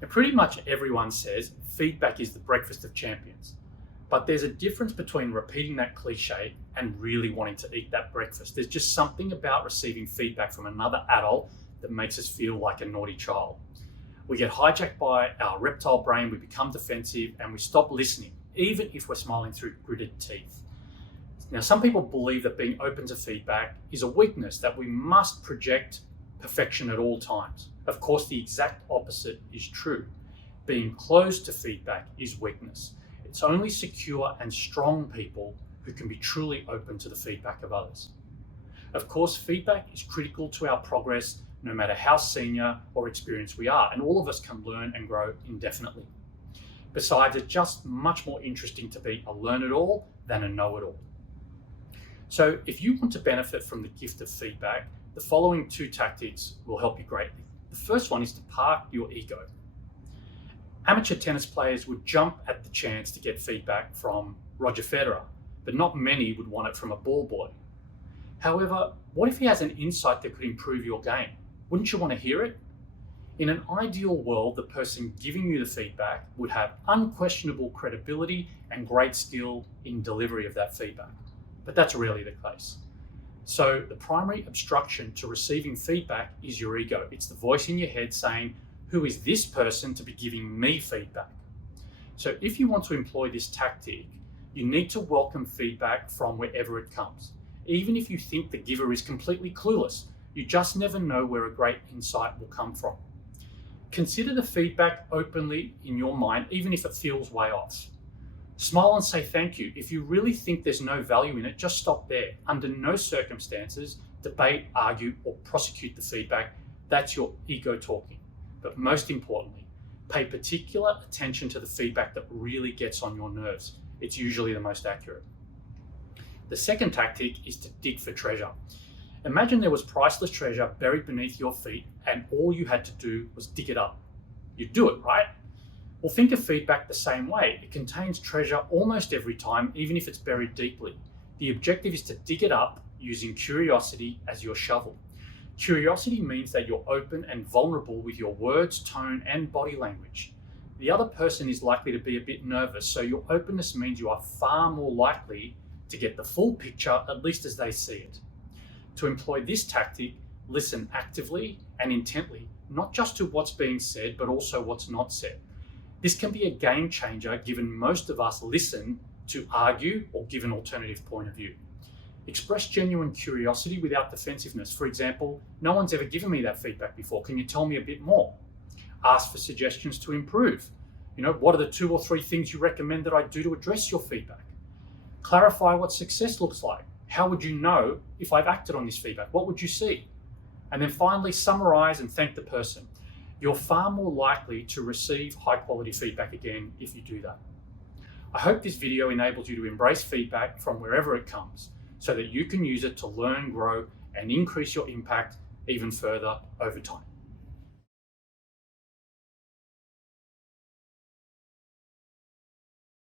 And pretty much everyone says feedback is the breakfast of champions. But there's a difference between repeating that cliche and really wanting to eat that breakfast. There's just something about receiving feedback from another adult that makes us feel like a naughty child. We get hijacked by our reptile brain, we become defensive, and we stop listening, even if we're smiling through gritted teeth. Now, some people believe that being open to feedback is a weakness, that we must project perfection at all times. Of course, the exact opposite is true. Being closed to feedback is weakness. It's only secure and strong people who can be truly open to the feedback of others. Of course, feedback is critical to our progress, no matter how senior or experienced we are, and all of us can learn and grow indefinitely. Besides, it's just much more interesting to be a learn-it-all than a know-it-all. So if you want to benefit from the gift of feedback, the following 2 tactics will help you greatly. The first one is to park your ego. Amateur tennis players would jump at the chance to get feedback from Roger Federer, but not many would want it from a ball boy. However, what if he has an insight that could improve your game? Wouldn't you want to hear it? In an ideal world, the person giving you the feedback would have unquestionable credibility and great skill in delivery of that feedback. But that's rarely the case. So the primary obstruction to receiving feedback is your ego. It's the voice in your head saying, who is this person to be giving me feedback? So if you want to employ this tactic, you need to welcome feedback from wherever it comes. Even if you think the giver is completely clueless, you just never know where a great insight will come from. Consider the feedback openly in your mind, even if it feels way off. Smile and say thank you. If you really think there's no value in it, just stop there. Under no circumstances, debate, argue, or prosecute the feedback. That's your ego talking. But most importantly, pay particular attention to the feedback that really gets on your nerves. It's usually the most accurate. The second tactic is to dig for treasure. Imagine there was priceless treasure buried beneath your feet and all you had to do was dig it up. You'd do it, right? Well, think of feedback the same way. It contains treasure almost every time, even if it's buried deeply. The objective is to dig it up using curiosity as your shovel. Curiosity means that you're open and vulnerable with your words, tone, and body language. The other person is likely to be a bit nervous, so your openness means you are far more likely to get the full picture, at least as they see it. To employ this tactic, listen actively and intently, not just to what's being said, but also what's not said. This can be a game changer, given most of us listen to argue or give an alternative point of view. Express genuine curiosity without defensiveness. For example, no one's ever given me that feedback before. Can you tell me a bit more? Ask for suggestions to improve. What are the 2 or 3 things you recommend that I do to address your feedback? Clarify what success looks like. How would you know if I've acted on this feedback? What would you see? And then finally, summarize and thank the person. You're far more likely to receive high quality feedback again if you do that. I hope this video enables you to embrace feedback from wherever it comes, so that you can use it to learn, grow, and increase your impact even further over time.